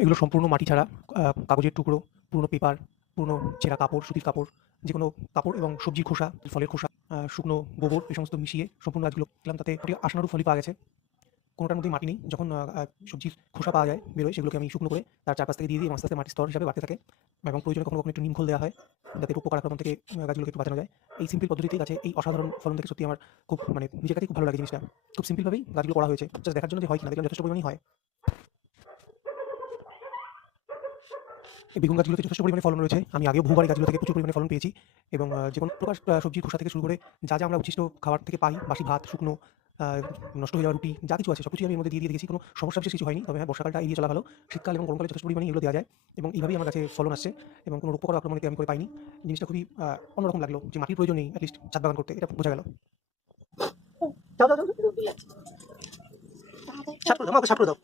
এগুলো সম্পূর্ণ মাটি ছাড়া কাগজের টুকরো, পুরনো পেপার, পুরনো ছেঁড়া কাপড়, সুতির কাপড়, যেকোনো কাপড় এবং সবজির খোসা, ফলের খোসা, শুকনো গোবর এই সমস্ত মিশিয়ে সম্পূর্ণ গাছগুলো দেখলাম তাতে একটি আশানুরূপ ফলই পাওয়া গেছে। কোনোটার মধ্যেই মাটি নেই। যখন সবজির খোসা পাওয়া যায়, বেরোয় সেগুলোকে আমি শুকনো করে তার চারপাশ থেকে দিয়ে দিই এবং আস্তে, আস্তে মাটির স্তর হিসাবে বাড়তে থাকে এবং প্রয়োজনে কখনো, কখনো একটু নিমখোল দেওয়া হয় যাতে পোকার আক্রমণ থেকে গাছগুলোকে একটু বাঁচানো যায়। এই সিম্পল পদ্ধতিতেই গাছে এই অসাধারণ ফলন থেকে সত্যিই আমার খুব নিজের কাছেই খুব ভালো লাগে জিনিসটা। খুব সিম্পলভাবেই গাছগুলো করা হয়েছে। জাস্ট দেখার জন্য যে হয় কিনা দেখলাম যথেষ্ট পরিমাণেই হয়। এই বেগুন গাছগুলোতে যথেষ্ট পরিমাণে ফলন রয়েছে। আমি আগেও বহুবার এই গাছগুলো থেকে প্রচুর পরিমাণে ফলন পেয়েছি এবং যেকোনো প্রকার সবজির খোসা থেকে শুরু করে যা আমরা উচ্ছিষ্ট খাবার থেকে পাই, বাসি ভাত, শুকনো আ নষ্ট হয়ে যাওয়া রুটি যা কিছু আছে সবকিছুই আমি এর মধ্যে দিয়ে দেখেছি। কোনো সমস্যা বিশেষ কিছু হয়নি। তবে হ্যাঁ, বর্ষাকালটা এড়িয়ে চলা ভালো। শীতকাল এবং গরমকালে যথেষ্ট পরিমাণে এগুলো দেওয়া যায় এবং এইভাবেই আমার গাছে ফলন আসছে এবং কোনো রোগ পোকার আক্রমণ এতে আমি করে পাইনি। জিনিসটা খুবই অন্যরকম লাগলো যে মাটির প্রয়োজন নেই এটলিস্ট ছাদ বাগান করতে। এটা বোঝা গেল। যাও, যাও, যাও। সাপড়ে দাও, আমাকে সাপড়ে দাও।